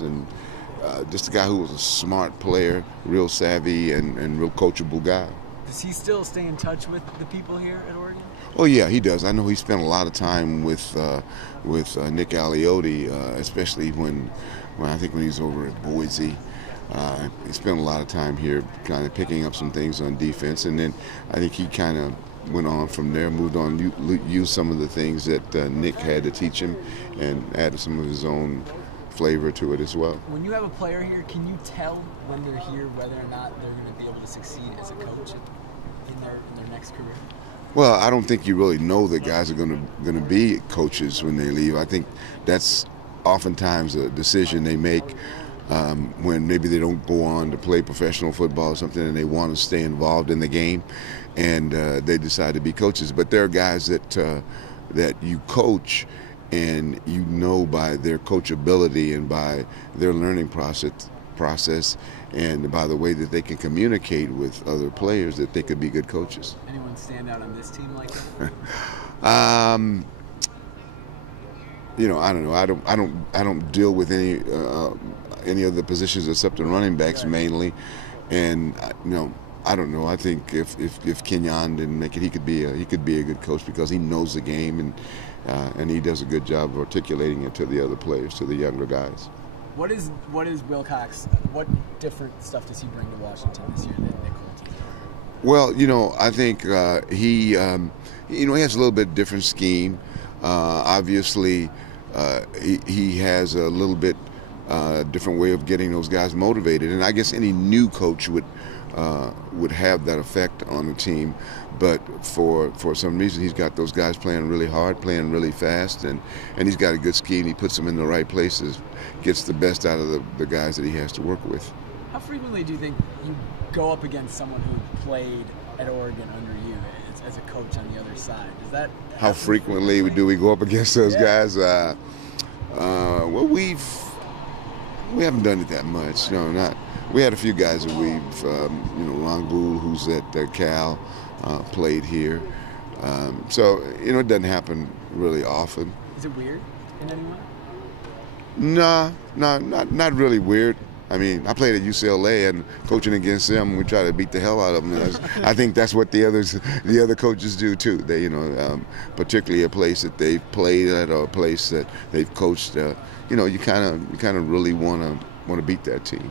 defense, and just a guy who was a smart player, real savvy, and real coachable guy. Does he still stay in touch with the people here at Oregon? Oh yeah, he does. I know he spent a lot of time with Nick Aliotti, especially when I think when he was over at Boise. He spent a lot of time here, kind of picking up some things on defense, and then I think he kind of went on from there, moved on, used some of the things that Nick had to teach him, and added some of his own flavor to it as well. When you have a player here, can you tell when they're here whether or not they're going to be able to succeed as a coach in their next career? Well, I don't think you really know that guys are going to be coaches when they leave. I think that's oftentimes a decision they make when maybe they don't go on to play professional football or something, and they want to stay involved in the game, and they decide to be coaches. But there are guys that you coach, and you know by their coachability and by their learning process and by the way that they can communicate with other players that they could be good coaches. Anyone stand out on this team like that? I don't know. I don't deal with any of the positions except the running backs mainly, and I don't know. I think if Kenyon didn't make it, he could be a good coach because he knows the game and he does a good job of articulating it to the other players, to the younger guys. What is Wilcox? What different stuff does he bring to Washington this year that Nick Holtz? Well, I think he has a little bit different scheme. Obviously, he has a little bit different way of getting those guys motivated, and I guess any new coach would have that effect on the team. But for some reason, he's got those guys playing really hard, playing really fast, and he's got a good scheme. He puts them in the right places, gets the best out of the guys that he has to work with. How frequently do you think you go up against someone who played at Oregon under you as a coach on the other side? How frequently do we go up against those guys? Well, we haven't done it that much. Not. We had a few guys that we've, Ron Gould, who's at Cal, played here. So it doesn't happen really often. Is it weird in any way? No, not really weird. I mean, I played at UCLA, and coaching against them, we try to beat the hell out of them. I think that's what the other coaches do too. They, particularly a place that they've played at or a place that they've coached. You kind of really want to beat that team.